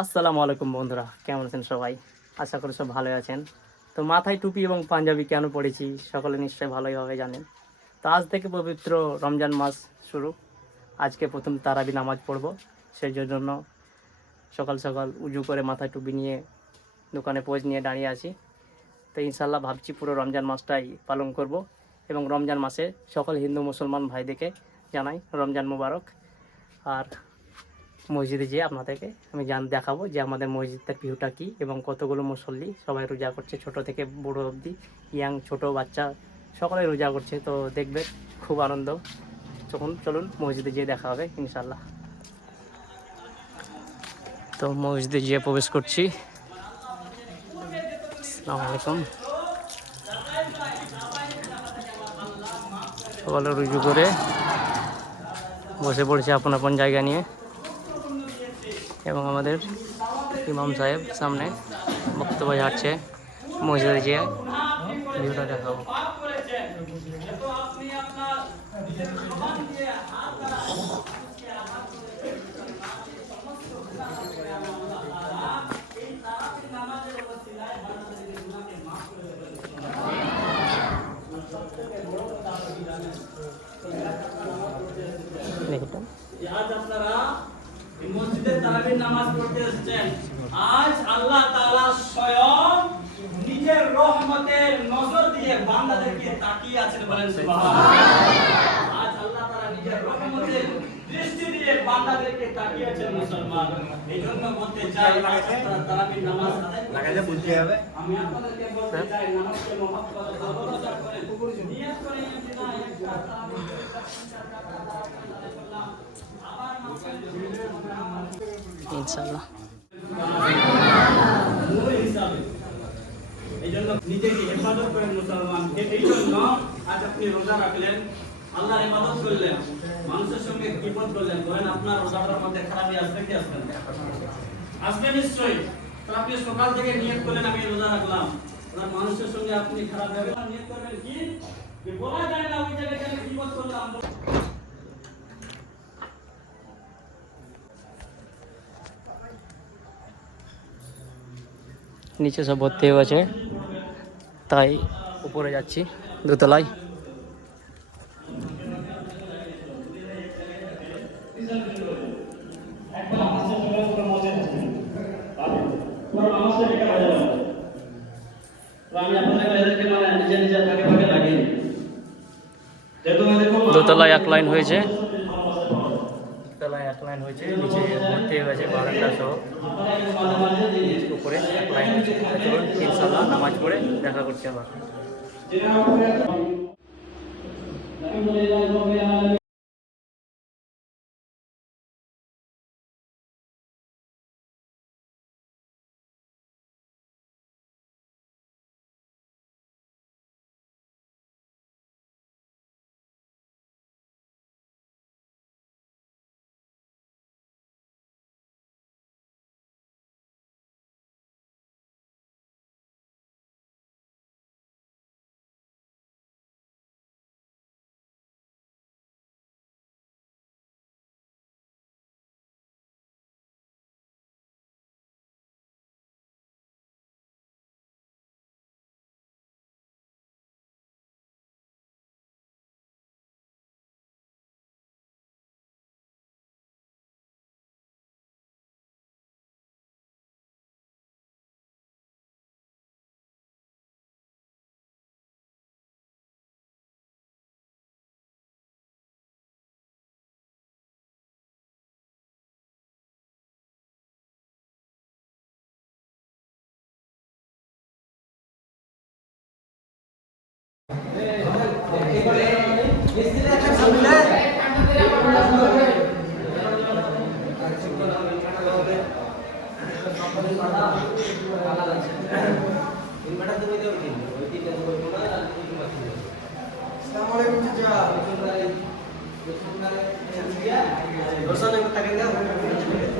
আসসালামু আলাইকুম বন্ধুরা, কেমন আছেন সবাই? আশা করি সব ভালোই আছেন। তো মাথায় টুপি এবং পাঞ্জাবি কেন পরেছি সকলে নিশ্চয়ই ভালোইভাবে জানেন। তো আজ থেকে পবিত্র রমজান মাস শুরু। আজকে প্রথম তারাবি নামাজ পড়ব। সেই জন্য সকাল সকাল উজু করে মাথায় টুপি নিয়ে দোকানে পোজ নিয়ে দাঁড়িয়ে আছি। তো ইনশাল্লাহ ভাবছি পুরো রমজান মাসটাই পালন করব এবং রমজান মাসে সকল হিন্দু মুসলমান ভাইদেরকে জানাই রমজান মুবারক। আর মসজিদে যেয়ে আপনাদেরকে আমি দেখাবো যে আমাদের মসজিদটার ভিউটা কী এবং কতগুলো মুসল্লি সবাই রোজা করছে, ছোট থেকে বুড়ো অবধি, ইয়াং ছোট বাচ্চা সকলে রোজা করছে। তো দেখবেন খুব আনন্দ। তখন চলুন মসজিদে যেয়ে দেখা হবে ইনশাল্লাহ। তো মসজিদে যেয়ে প্রবেশ করছি। আসসালামু আলাইকুম। সকালে রুজু করে বসে পড়েছে আপন আপন জায়গা নিয়ে এবং আমাদের ইমাম সাহেব সামনে বক্তব্য ঝাড়ছে। মসজিদে যেয়ে ভিউটা দেখাবো। আজ আপনারা মসজিদে তারাবির নামাজ পড়তে এসেছেন। আজ আল্লাহ তাআলা স্বয়ং নিজের রহমতের নজর দিয়ে বান্দাদেরকে তাকিয়ে আছেন, বলেন সুবহানাল্লাহ। আজ আল্লাহ তাআলা নিজের রহমতের দৃষ্টি দিয়ে বান্দাদেরকে তাকিয়ে আছেন মুসলমান। এইজন্য বলতে চাই আপনারা তারাবির নামাজ আদায় লাগাতে বলতে হবে। আমি আপনাদেরকে বলতে চাই নামাজকে মহব্বত ভালোবাসা করেন, নিয়ত করেন যে না একটা তারাবির ইনশাআল্লাহ। এই জন্য নিজেকে হেফাজত করেন মুসলমান। এই জন্য আজ আপনি রোজা রাখলেন, আল্লাহর ইবাদত করলেন, মানুষের সঙ্গে কিবত করলেন, ধরেন আপনার রোজাটার মধ্যে খারাপই আসবে কি আসবে না? আসবে নিশ্চয়ই। তো আপনি সকাল থেকে নিয়ত করলেন আমি রোজা রাখলাম, আর মানুষের সঙ্গে আপনি খারাপ ব্যবহার নিয়ত করবেন কি বলা যায় না, ওই জায়গায় আমি কিবত করলাম। নিচে সব ভর্তি হয়ে গেছে, তাই উপরে যাচ্ছি দোতলায়। দোতলায় এক লাইন হয়েছে, তলায় এক লাইন হয়েছে, নিচে ভর্তি হয়ে গেছে বারান্দা সহ, উপরে এক লাইন হয়েছে। চলুন ইনশাআল্লাহ নামাজ পড়ে দেখা করছি আবার। Dosa yang kita kenal.